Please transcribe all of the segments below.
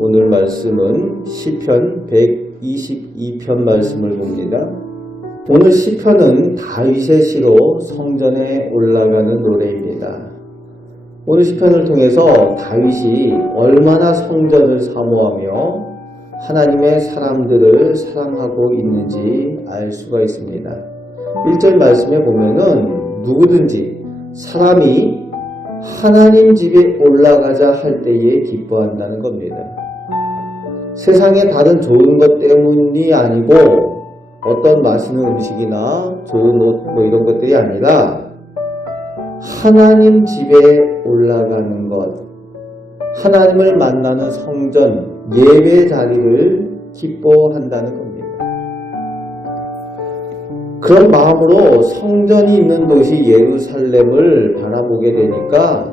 오늘 말씀은 시편 122편 말씀을 봅니다. 오늘 시편은 다윗의 시로 성전에 올라가는 노래입니다. 오늘 시편을 통해서 다윗이 얼마나 성전을 사모하며 하나님의 사람들을 사랑하고 있는지 알 수가 있습니다. 1절 말씀에 보면은 누구든지 사람이 하나님 집에 올라가자 할 때에 기뻐한다는 겁니다. 세상의 다른 좋은 것 때문이 아니고 어떤 맛있는 음식이나 좋은 옷 뭐 이런 것들이 아니라 하나님 집에 올라가는 것, 하나님을 만나는 성전, 예배 자리를 기뻐한다는 겁니다. 그런 마음으로 성전이 있는 도시 예루살렘을 바라보게 되니까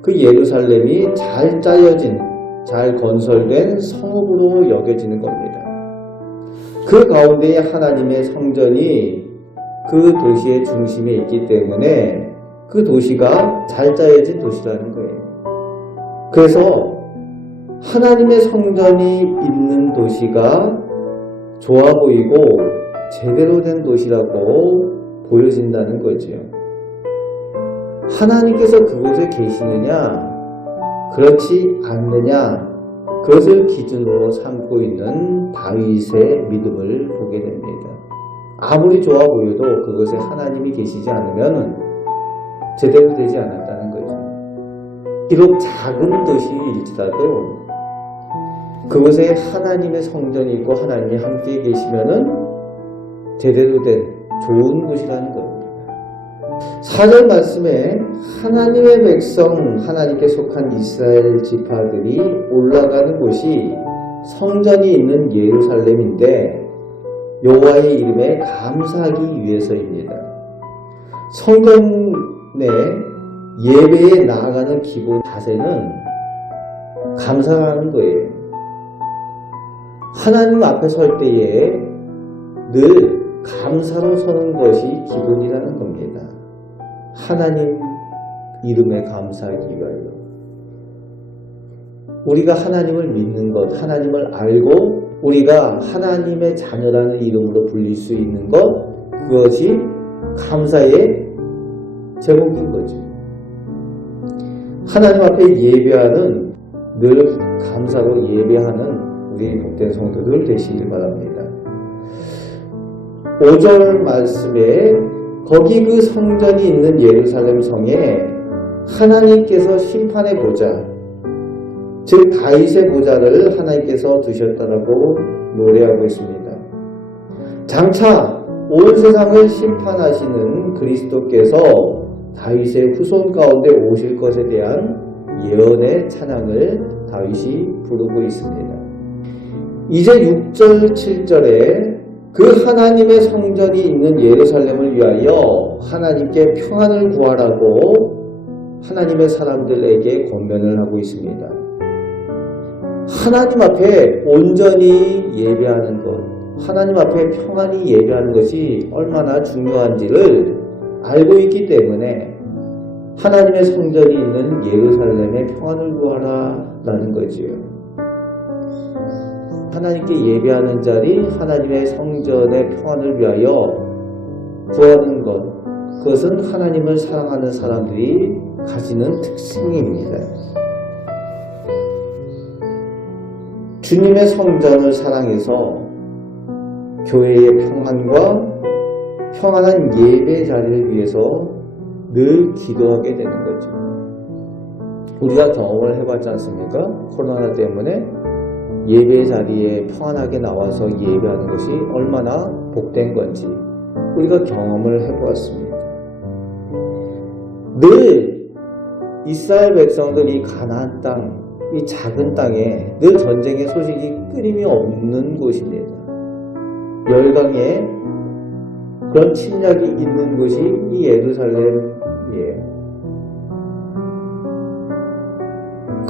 그 예루살렘이 잘 짜여진, 잘 건설된 성읍으로 여겨지는 겁니다. 그 가운데에 하나님의 성전이 그 도시의 중심에 있기 때문에 그 도시가 잘 짜여진 도시라는 거예요. 그래서 하나님의 성전이 있는 도시가 좋아 보이고 제대로 된 도시라고 보여진다는 거죠. 하나님께서 그곳에 계시느냐, 그렇지 않느냐, 그것을 기준으로 삼고 있는 다윗의 믿음을 보게 됩니다. 아무리 좋아 보여도 그것에 하나님이 계시지 않으면 제대로 되지 않았다는 거죠. 비록 작은 도시일지라도 그곳에 하나님의 성전이 있고 하나님이 함께 계시면은 제대로 된 좋은 곳이라는 겁니다. 4절 말씀에 하나님의 백성, 하나님께 속한 이스라엘 지파들이 올라가는 곳이 성전이 있는 예루살렘인데 여호와의 이름에 감사하기 위해서입니다. 성전에 예배에 나아가는 기본 자세는 감사하는 거예요. 하나님 앞에 설 때에 늘 감사로 서는 것이 기본이라는 겁니다. 하나님 이름에 감사하기 위하여. 우리가 하나님을 믿는 것, 하나님을 알고 우리가 하나님의 자녀라는 이름으로 불릴 수 있는 것, 그것이 감사의 제목인 거죠. 하나님 앞에 예배하는 늘 감사로 예배하는 우리 복된 성도들 되시길 바랍니다. 5절 말씀에 거기 그 성전이 있는 예루살렘 성에 하나님께서 심판의 보좌, 즉 다윗의 보좌를 하나님께서 두셨다라고 노래하고 있습니다. 장차 온 세상을 심판하시는 그리스도께서 다윗의 후손 가운데 오실 것에 대한 예언의 찬양을 다윗이 부르고 있습니다. 이제 6절, 7절에 그 하나님의 성전이 있는 예루살렘을 위하여 하나님께 평안을 구하라고 하나님의 사람들에게 권면을 하고 있습니다. 하나님 앞에 온전히 예배하는 것, 하나님 앞에 평안히 예배하는 것이 얼마나 중요한지를 알고 있기 때문에 하나님의 성전이 있는 예루살렘에 평안을 구하라 라는 거지요. 하나님께 예배하는 자리, 하나님의 성전의 평안을 위하여 구하는 것, 그것은 하나님을 사랑하는 사람들이 가지는 특징입니다. 주님의 성전을 사랑해서 교회의 평안과 평안한 예배 자리를 위해서 늘 기도하게 되는 거죠. 우리가 경험을 해봤지 않습니까? 코로나 때문에 예배 자리에 평안하게 나와서 예배하는 것이 얼마나 복된 건지 우리가 경험을 해보았습니다. 늘 이스라엘 백성들이 가나안 땅, 이 작은 땅에 늘 전쟁의 소식이 끊임이 없는 곳입니다. 열강에 그런 침략이 있는 곳이 이 예루살렘이에요.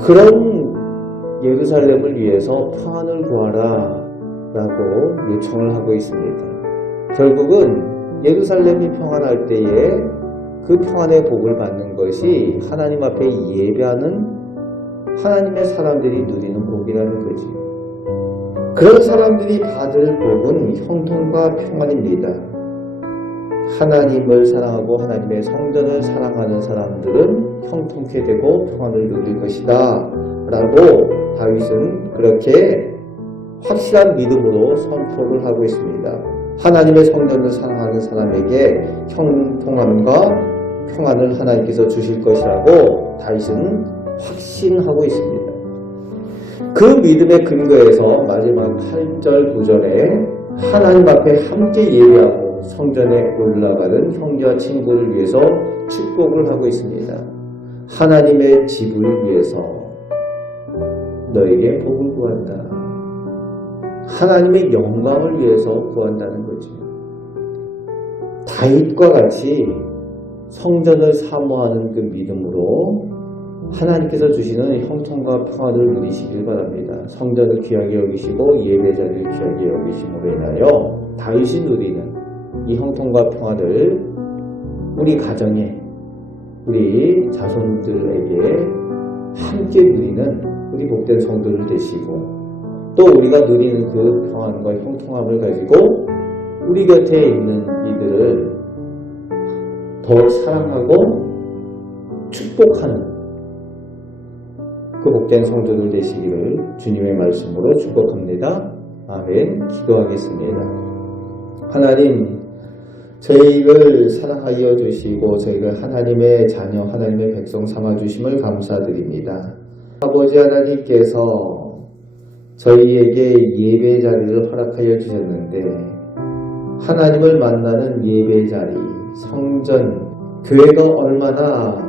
그런 예루살렘을 위해서 평안을 구하라 라고 요청을 하고 있습니다. 결국은 예루살렘이 평안할 때에 그 평안의 복을 받는 것이 하나님 앞에 예배하는 하나님의 사람들이 누리는 복이라는 거지. 그런 사람들이 받을 복은 형통과 평안입니다. 하나님을 사랑하고 하나님의 성전을 사랑하는 사람들은 형통케 되고 평안을 누릴 것이다. 라고 다윗은 그렇게 확실한 믿음으로 선포를 하고 있습니다. 하나님의 성전을 사랑하는 사람에게 형통함과 평안을 하나님께서 주실 것이라고 다윗은 확신하고 있습니다. 그 믿음의 근거에서 마지막 8절 9절에 하나님 앞에 함께 예배하고 성전에 올라가는 형제와 친구를 위해서 축복을 하고 있습니다. 하나님의 집을 위해서 너에게 복을 구한다. 하나님의 영광을 위해서 구한다는 거죠. 다윗과 같이 성전을 사모하는 그 믿음으로 하나님께서 주시는 형통과 평안을 누리시길 바랍니다. 성전을 귀하게 여기시고 예배자를 귀하게 여기심으로 인하여 다윗이 누리는 이 형통과 평안을 우리 가정에 우리 자손들에게 함께 누리는 우리 복된 성도를 되시고 또 우리가 누리는 그 평안과 형통함을 가지고 우리 곁에 있는 이들을 더 사랑하고 축복하는 그 복된 성도들 되시기를 주님의 말씀으로 축복합니다. 아멘. 기도하겠습니다. 하나님, 저희를 사랑하여 주시고 저희가 하나님의 자녀, 하나님의 백성 삼아 주심을 감사드립니다. 아버지 하나님께서 저희에게 예배 자리를 허락하여 주셨는데 하나님을 만나는 예배 자리, 성전, 교회가 얼마나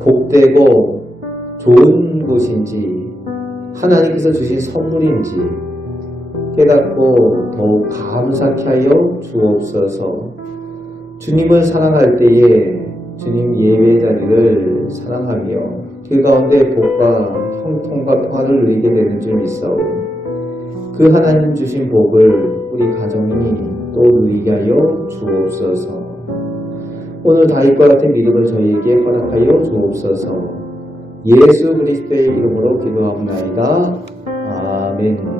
복되고 좋은 곳인지 하나님께서 주신 선물인지 깨닫고 더욱 감사케 하여 주옵소서. 주님을 사랑할 때에 주님 예배 자리를 사랑하며 그 가운데 복과 형통과 평안을 누리게 되는 줄 믿사오니 그 하나님 주신 복을 우리 가정이 또 누리게 하여 주옵소서 오늘 다윗과 같은 믿음을 저희에게 허락하여 주옵소서 예수 그리스도의 이름으로 기도하옵나이다. 아멘.